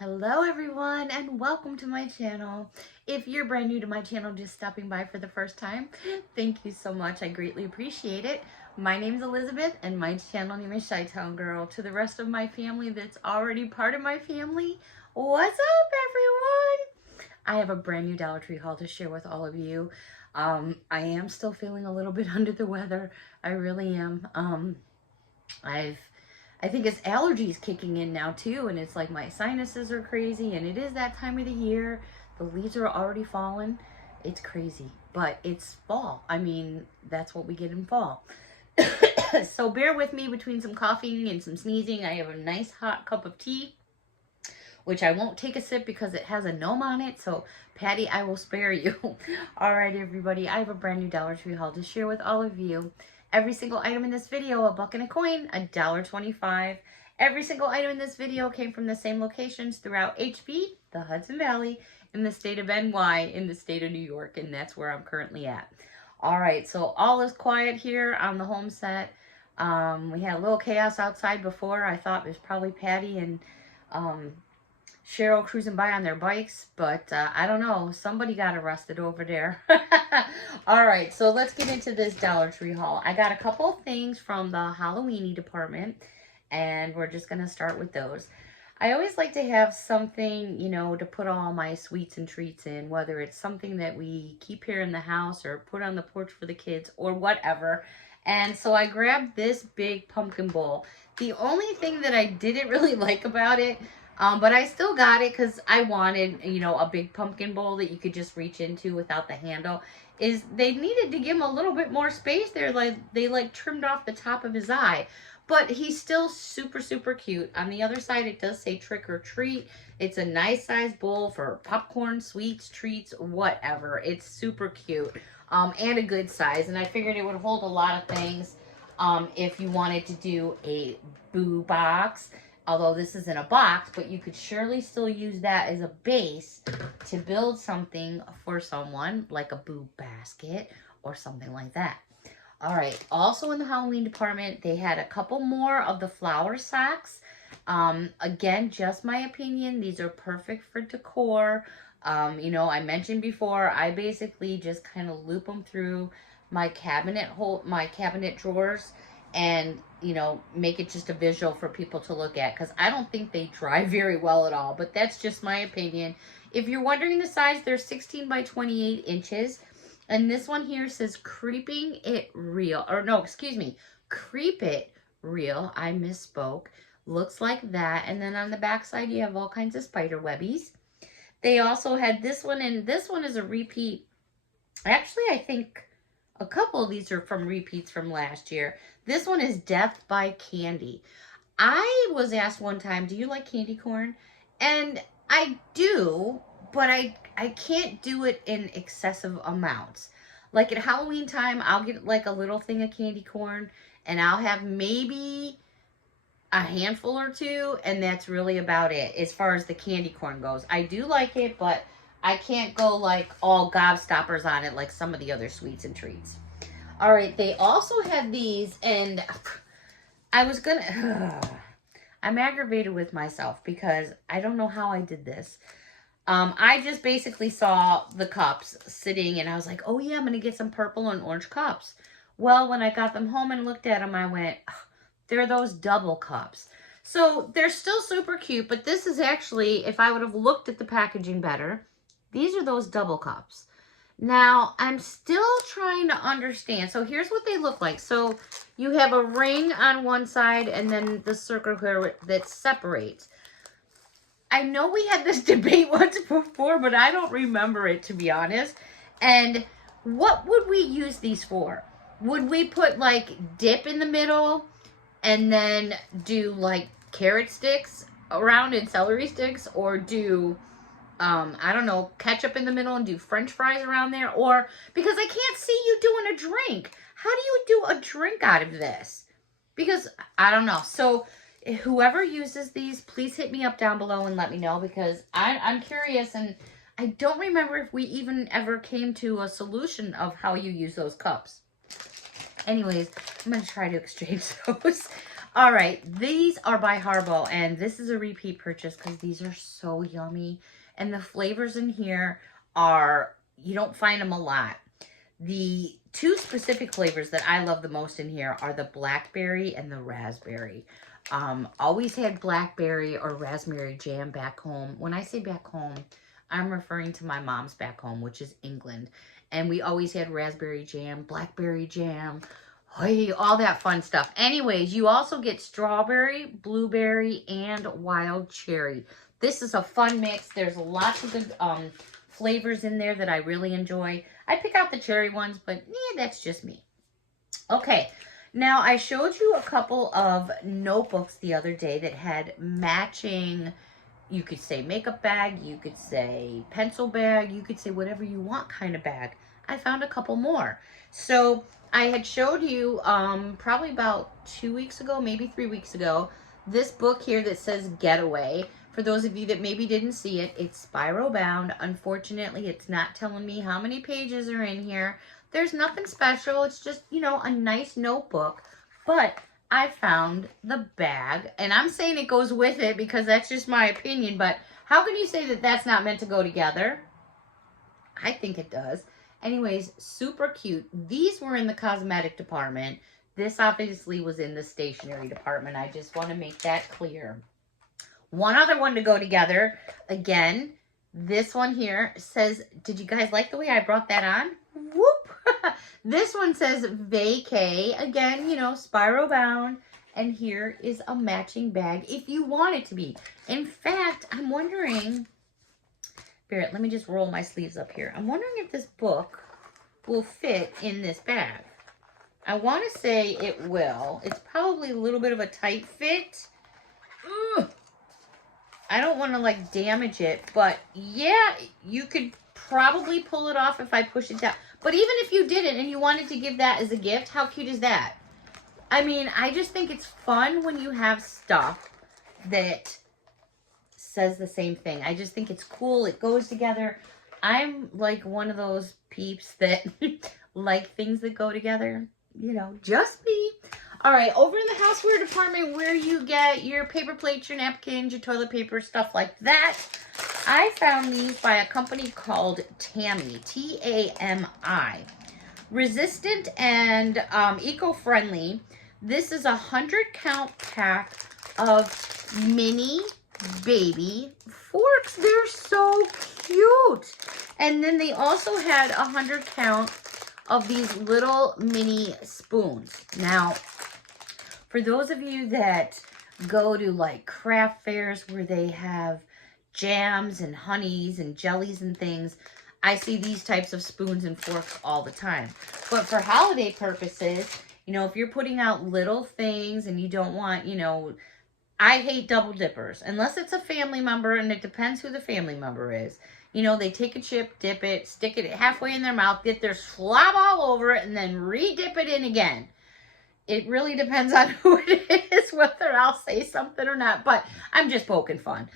Hello everyone and welcome to my channel. If you're brand new to my channel, just stopping by for the first time, thank you so much. I greatly appreciate it. My name's Elizabeth and my channel name is ChiTownGirl. To the rest of my family that's already part of my family, what's up everyone? I have a brand new Dollar Tree haul to share with all of you. I am still feeling a little bit under the weather. I really am. I think it's allergies kicking in now too, and it's like my sinuses are crazy, and it is that time of the year. The leaves are already falling. It's crazy, but it's fall. I mean, that's what we get in fall. So bear with me between some coughing and some sneezing. I have a nice hot cup of tea, which I won't take a sip because it has a gnome on it. So Patty, I will spare you. All right, everybody, I have a brand new Dollar Tree haul to share with all of you. Every single item in this video, a buck and a coin, $1.25. Every single item in this video came from the same locations throughout HB, the Hudson Valley, in the state of NY, in the state of New York, and that's where I'm currently at. All right, so all is quiet here on the home set. We had a little chaos outside before. I thought it was probably Patty and Cheryl cruising by on their bikes, but I don't know. Somebody got arrested over there. All right, so let's get into this Dollar Tree haul. I got a couple of things from the Halloweeny department, and we're just going to start with those. I always like to have something, you know, to put all my sweets and treats in, whether it's something that we keep here in the house or put on the porch for the kids or whatever. And so I grabbed this big pumpkin bowl. The only thing that I didn't really like about it, but I still got it because I wanted, you know, a big pumpkin bowl that you could just reach into without the handle, is they needed to give him a little bit more space there. Like they trimmed off the top of his eye, but he's still super, super cute. On the other side, it does say trick or treat. It's a nice size bowl for popcorn, sweets, treats, whatever. It's super cute, and a good size. And I figured it would hold a lot of things, if you wanted to do a boo box. Although this isn't a box, but you could surely still use that as a base to build something for someone, like a boo basket or something like that. All right, also in the Halloween department, they had a couple more of the flower sacks. Again, just my opinion, these are perfect for decor. You know, I mentioned before, I basically just kind of loop them through my cabinet drawers, and you know, make it just a visual for people to look at, because I don't think they dry very well at all, but that's just my opinion. If you're wondering the size, they're 16 by 28 inches, and this one here says creeping it real, or no, excuse me, creep it real. I misspoke. Looks like that. And then on the back side, you have all kinds of spider webbies. They also had this one, and this one is a repeat. Actually, I think a couple of these are from repeats from last year. This one is Death by Candy. I was asked one time, do you like candy corn? And I do, but I can't do it in excessive amounts. Like at Halloween time, I'll get like a little thing of candy corn, and I'll have maybe a handful or two, and that's really about it as far as the candy corn goes. I do like it, but I can't go like all gobstoppers on it like some of the other sweets and treats. All right, they also had these, and I was gonna, I'm aggravated with myself because I don't know how I did this. I just basically saw the cups sitting, and I was like, oh yeah, I'm gonna get some purple and orange cups. Well, when I got them home and looked at them, I went, they're those double cups. So they're still super cute, but this is actually, if I would have looked at the packaging better, these are those double cups. Now, I'm still trying to understand. So here's what they look like. So you have a ring on one side and then the circle here that separates. I know we had this debate once before, but I don't remember it, to be honest. And what would we use these for? Would we put like dip in the middle and then do like carrot sticks around and celery sticks, or do I don't know, ketchup in the middle and do French fries around there? Or, because I can't see you doing a drink. How do you do a drink out of this? Because, I don't know. So, whoever uses these, please hit me up down below and let me know, because I'm curious, and I don't remember if we even ever came to a solution of how you use those cups. Anyways, I'm going to try to exchange those. All right, these are by Harbo, and this is a repeat purchase because these are so yummy. And the flavors in here are, you don't find them a lot. The two specific flavors that I love the most in here are the blackberry and the raspberry. Always had blackberry or raspberry jam back home. When I say back home, I'm referring to my mom's back home, which is England. And we always had raspberry jam, blackberry jam, all that fun stuff. Anyways, you also get strawberry, blueberry, and wild cherry. This is a fun mix. There's lots of good flavors in there that I really enjoy. I pick out the cherry ones, but that's just me. Okay, now I showed you a couple of notebooks the other day that had matching, you could say makeup bag, you could say pencil bag, you could say whatever you want kind of bag. I found a couple more. So I had showed you probably about 2 weeks ago, maybe 3 weeks ago, this book here that says Getaway. For those of you that maybe didn't see it, it's spiral bound. Unfortunately, it's not telling me how many pages are in here. There's nothing special. It's just, you know, a nice notebook. But I found the bag, and I'm saying it goes with it because that's just my opinion. But how can you say that that's not meant to go together? I think it does. Anyways, super cute. These were in the cosmetic department. This obviously was in the stationery department. I just want to make that clear. One other one to go together. Again, this one here says, did you guys like the way I brought that on? Whoop! This one says vacay. Again, you know, spiral bound. And here is a matching bag if you want it to be. In fact, I'm wondering... Barrett, let me just roll my sleeves up here. I'm wondering if this book will fit in this bag. I want to say it will. It's probably a little bit of a tight fit. Ugh. I don't want to like damage it, but yeah, you could probably pull it off if I push it down. But even if you didn't and you wanted to give that as a gift, how cute is that? I mean, I just think it's fun when you have stuff that says the same thing. I just think it's cool. It goes together. I'm like one of those peeps that like things that go together. You know, just me. All right, over in the houseware department where you get your paper plates, your napkins, your toilet paper, stuff like that, I found these by a company called Tami, T-A-M-I. Resistant and eco-friendly. This is a 100-count pack of mini baby forks. They're so cute. And then they also had 100 count of these little mini spoons. Now, for those of you that go to like craft fairs where they have jams and honeys and jellies and things, I see these types of spoons and forks all the time. But for holiday purposes, you know, if you're putting out little things and you don't want, you know, I hate double dippers, unless it's a family member, and it depends who the family member is. You know, they take a chip, dip it, stick it halfway in their mouth, get their slob all over it, and then re-dip it in again. It really depends on who it is, whether I'll say something or not, but I'm just poking fun.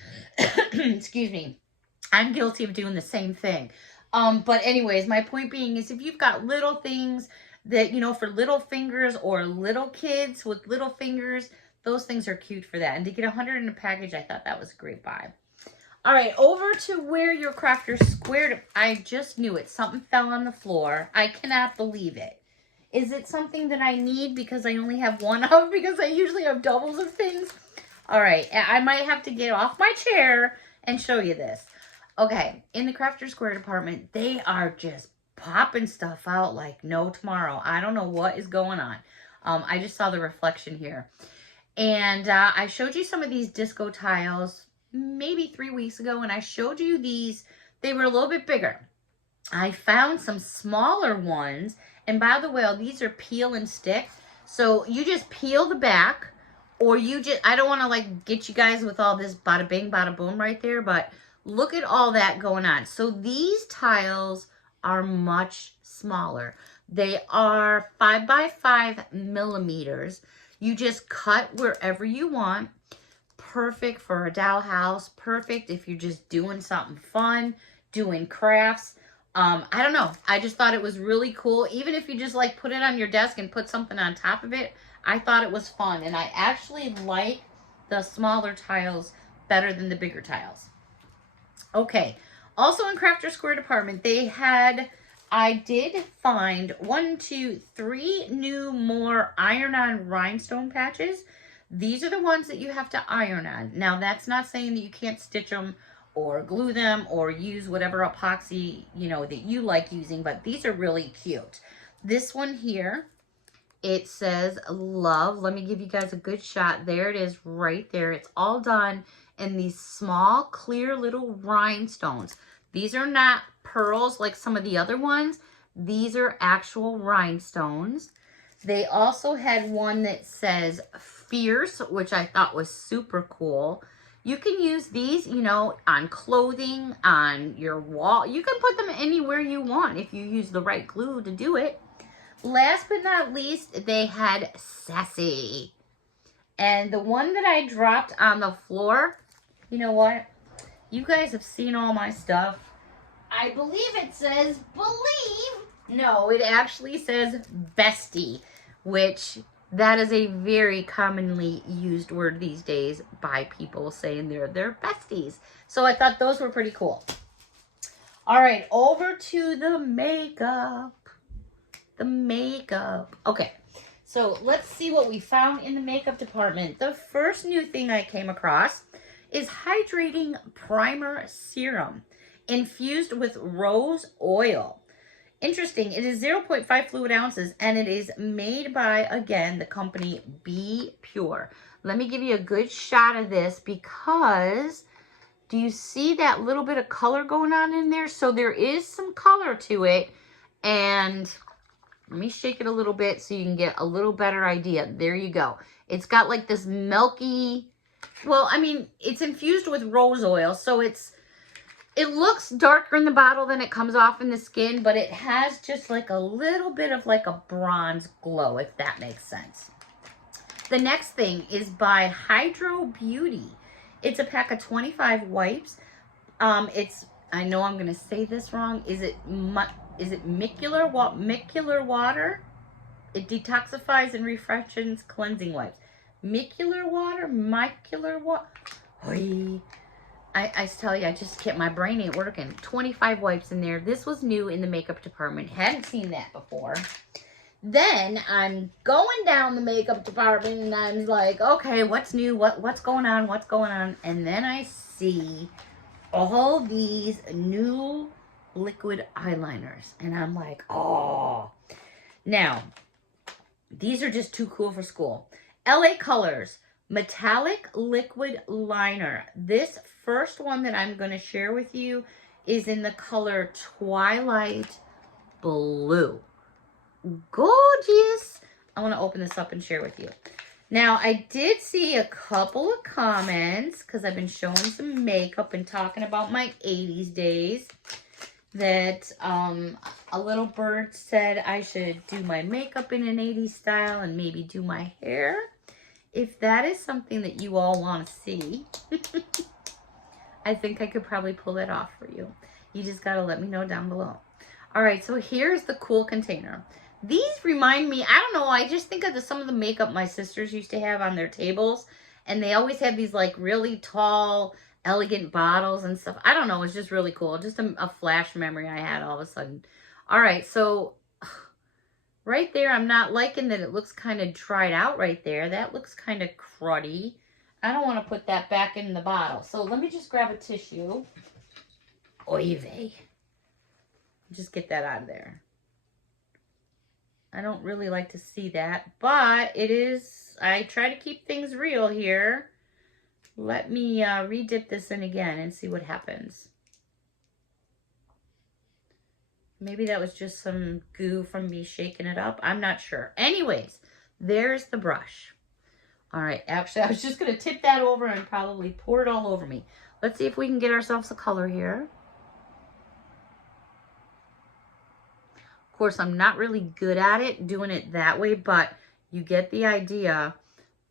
Excuse me. I'm guilty of doing the same thing. But anyways, my point being is if you've got little things that, you know, for little fingers or little kids with little fingers, those things are cute for that. And to get 100 in a package, I thought that was a great buy. All right, over to where your crafters squared. I just knew it. Something fell on the floor. I cannot believe it. Is it something that I need because I only have one of? Because I usually have doubles of things. All right, I might have to get off my chair and show you this. Okay, in the Crafter Square department, they are just popping stuff out like no tomorrow. I don't know what is going on. I just saw the reflection here. And I showed you some of these disco tiles maybe 3 weeks ago, and I showed you these. They were a little bit bigger. I found some smaller ones, and by the way, these are peel and stick. So you just peel the back, or you just, I don't want to like get you guys with all this bada bing, bada boom right there, but look at all that going on. So these tiles are much smaller. They are 5 by 5 millimeters. You just cut wherever you want. Perfect for a dollhouse. Perfect if you're just doing something fun, doing crafts. I don't know. I just thought it was really cool. Even if you just like put it on your desk and put something on top of it, I thought it was fun. And I actually like the smaller tiles better than the bigger tiles. Okay. Also in Crafter Square department, they had, I did find 3 new more iron-on rhinestone patches. These are the ones that you have to iron on. Now, that's not saying that you can't stitch them or glue them or use whatever epoxy, you know, that you like using, but these are really cute. This one here, it says love. Let me give you guys a good shot. There it is right there. It's all done in these small, clear little rhinestones. These are not pearls like some of the other ones. These are actual rhinestones. They also had one that says fierce, which I thought was super cool. You can use these, you know, on clothing, on your wall. You can put them anywhere you want if you use the right glue to do it. Last but not least, they had sassy. And the one that I dropped on the floor, you know what? You guys have seen all my stuff. I believe it says believe. No, it actually says bestie, which that is a very commonly used word these days by people saying they're their besties. So I thought those were pretty cool. All right, over to the makeup. The makeup. Okay, so let's see what we found in the makeup department. The first new thing I came across is Hydrating Primer Serum infused with rose oil. Interesting. It is 0.5 fluid ounces, and it is made by, again, the company Be Pure. Let me give you a good shot of this because do you see that little bit of color going on in there? So there is some color to it, and let me shake it a little bit so you can get a little better idea. There you go. It's got like this milky, well, I mean, it's infused with rose oil, so it looks darker in the bottle than it comes off in the skin, but it has just like a little bit of like a bronze glow, if that makes sense. The next thing is by Hydro Beauty. It's a pack of 25 wipes. I know I'm going to say this wrong. Is it micellar water? It detoxifies and refreshes cleansing wipes. Micellar water? I tell you, I just can't, my brain ain't working. 25 wipes in there. This was new in the makeup department. Hadn't seen that before. Then I'm going down the makeup department and I'm like, okay, what's new? What's going on? What's going on? And then I see all these new liquid eyeliners. And I'm like, oh. Now, these are just too cool for school. LA Colors Metallic Liquid Liner. This first one that I'm going to share with you is in the color Twilight Blue. Gorgeous. I want to open this up and share with you. Now, I did see a couple of comments because I've been showing some makeup and talking about my 80s days that a little bird said I should do my makeup in an 80s style and maybe do my hair. If that is something that you all want to see, I think I could probably pull it off for you. You just got to let me know down below. All right, so here's the cool container. These remind me, I don't know, I just think of some of the makeup my sisters used to have on their tables. And they always had these like really tall, elegant bottles and stuff. I don't know, it's just really cool. Just a flash memory I had all of a sudden. All right, so right there, I'm not liking that it looks kind of dried out right there. That looks kind of cruddy. I don't want to put that back in the bottle. So let me just grab a tissue. Oy vey. Just get that out of there. I don't really like to see that, but it is, I try to keep things real here. Let me re-dip this in again and see what happens. Maybe that was just some goo from me shaking it up. I'm not sure. Anyways, there's the brush. All right, actually, I was just going to tip that over and probably pour it all over me. Let's see if we can get ourselves a color here. Of course, I'm not really good at it, doing it that way, but you get the idea.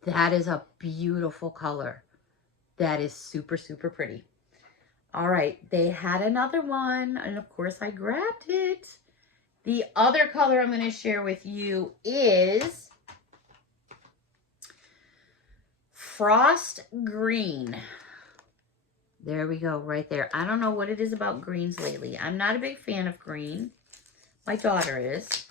That is a beautiful color. That is super, super pretty. All right, they had another one, and of course I grabbed it. The other color I'm going to share with you is Frost Green. There we go, right there. I don't know what it is about greens lately. I'm not a big fan of green. My daughter is.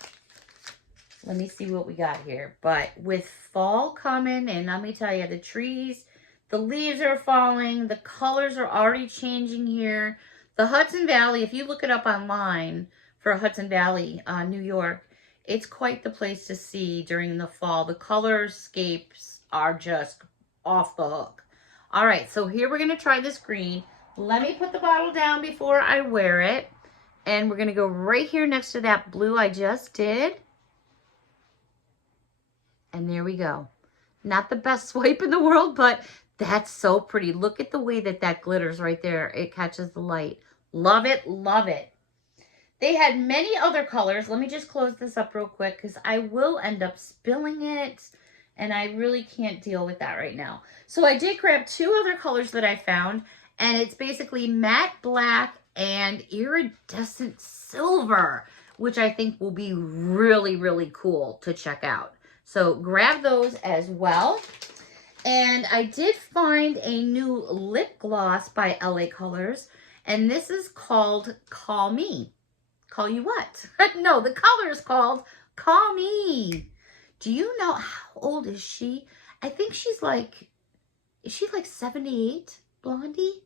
Let me see what we got here. But with fall coming, and let me tell you, the trees, the leaves are falling. The colors are already changing here. The Hudson Valley, if you look it up online for Hudson Valley, New York, it's quite the place to see during the fall. The colorscapes are just off the hook. All right, so here we're going to try this green. Let me put the bottle down before I wear it. And we're going to go right here next to that blue I just did. And there we go. Not the best swipe in the world, but that's so pretty. Look at the way that that glitters right there. It catches the light. Love it, love it. They had many other colors. Let me just close this up real quick because I will end up spilling it. And I really can't deal with that right now. So I did grab two other colors that I found. And it's basically matte black and iridescent silver, which I think will be really, really cool to check out. So grab those as well. And I did find a new lip gloss by LA Colors. And this is called Call Me. Call you what? No, the color is called Call Me. Do you know, how old is she? I think she's like, is she like 78, Blondie?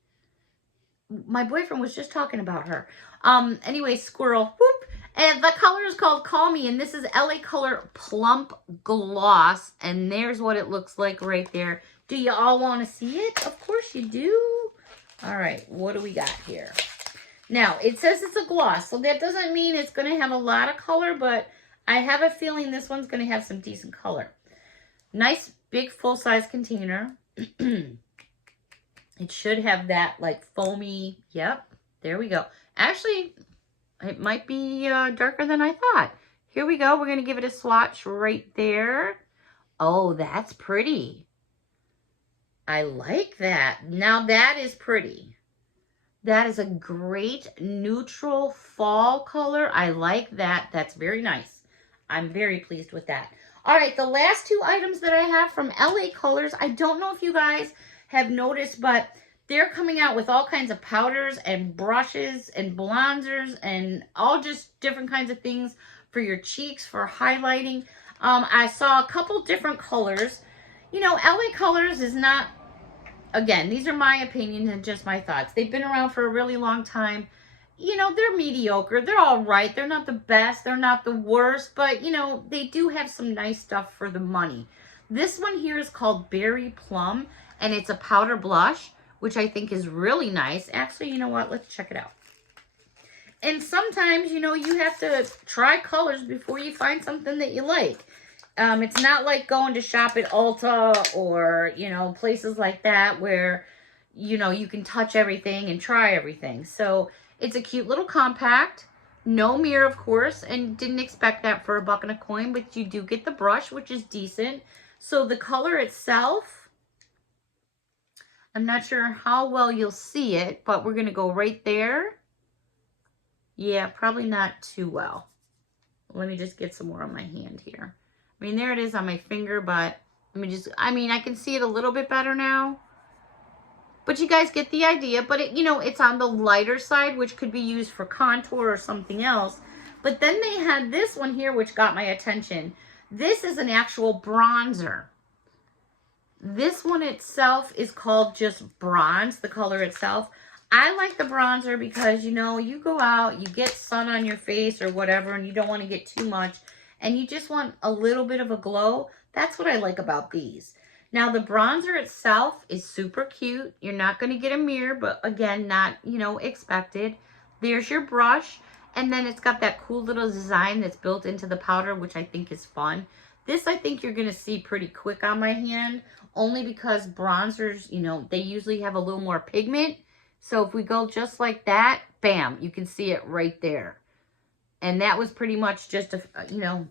My boyfriend was just talking about her. Anyway, squirrel, whoop. And the color is called Call Me, and this is LA Color Plump Gloss, and there's what it looks like right there. Do you all want to see it? Of course you do. All right, what do we got here? Now, it says it's a gloss, so that doesn't mean it's going to have a lot of color, but I have a feeling this one's going to have some decent color. Nice, big, full-size container. It should have that, like, foamy, yep, there we go. Actually, it might be darker than I thought. Here we go. We're going to give it a swatch right there. Oh, that's pretty. I like that. Now, that is pretty. That is a great neutral fall color. I like that. That's very nice. I'm very pleased with that. All right, the last two items that I have from LA Colors, I don't know if you guys have noticed, but they're coming out with all kinds of powders and brushes and bronzers and all just different kinds of things for your cheeks, for highlighting. I saw a couple different colors. You know, LA Colors is not, again, these are my opinions and just my thoughts. They've been around for a really long time. You know, they're mediocre. They're all right. They're not the best. They're not the worst. But, you know, they do have some nice stuff for the money. This one here is called Berry Plum. And it's a powder blush, which I think is really nice. Actually, you know what? Let's check it out. And sometimes, you know, you have to try colors before you find something that you like. It's not like going to shop at Ulta or, you know, places like that where, you know, you can touch everything and try everything. So it's a cute little compact. No mirror, of course, and didn't expect that for $1 and a coin, but you do get the brush, which is decent. So the color itself, I'm not sure how well you'll see it, but we're going to go right there. Yeah, probably not too well. Let me just get some more on my hand here. I mean, there it is on my finger, but let me just, I mean, I can see it a little bit better now. But you guys get the idea. But, it, you know, it's on the lighter side, which could be used for contour or something else. But then they had this one here, which got my attention. This is an actual bronzer. This one itself is called just bronze, the color itself. I like the bronzer because, you know, you go out, you get sun on your face or whatever, and you don't want to get too much, and you just want a little bit of a glow. That's what I like about these. Now, the bronzer itself is super cute. You're not going to get a mirror, but again, not, you know, expected. There's your brush, and then it's got that cool little design that's built into the powder, which I think is fun. This, I think you're going to see pretty quick on my hand, only because bronzers, you know, they usually have a little more pigment. So if we go just like that, bam, you can see it right there. And that was pretty much just, a, you know,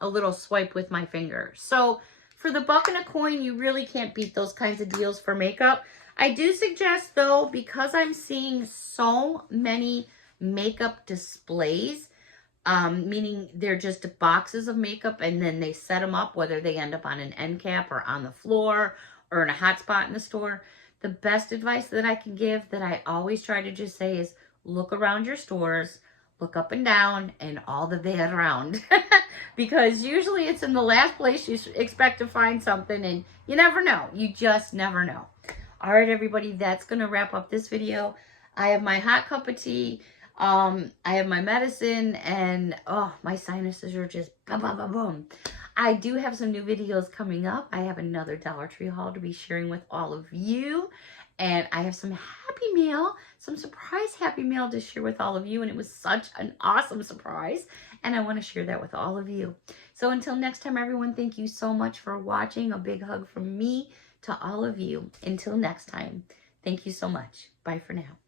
a little swipe with my finger. So for the $1 and a coin, you really can't beat those kinds of deals for makeup. I do suggest, though, because I'm seeing so many makeup displays, meaning they're just boxes of makeup and then they set them up, whether they end up on an end cap or on the floor or in a hot spot in the store. The best advice that I can give, that I always try to just say, is look around your stores, look up and down, and all the way around. Because usually it's in the last place you expect to find something, and you never know. You just never know. All right, everybody, that's going to wrap up this video. I have my hot cup of tea. I have my medicine, and oh, my sinuses are just boom, boom, boom, boom. I do have some new videos coming up. I have another Dollar Tree haul to be sharing with all of you. And I have some Happy Mail, some surprise Happy Mail to share with all of you. And it was such an awesome surprise. And I want to share that with all of you. So until next time, everyone, thank you so much for watching. A big hug from me to all of you. Until next time, thank you so much. Bye for now.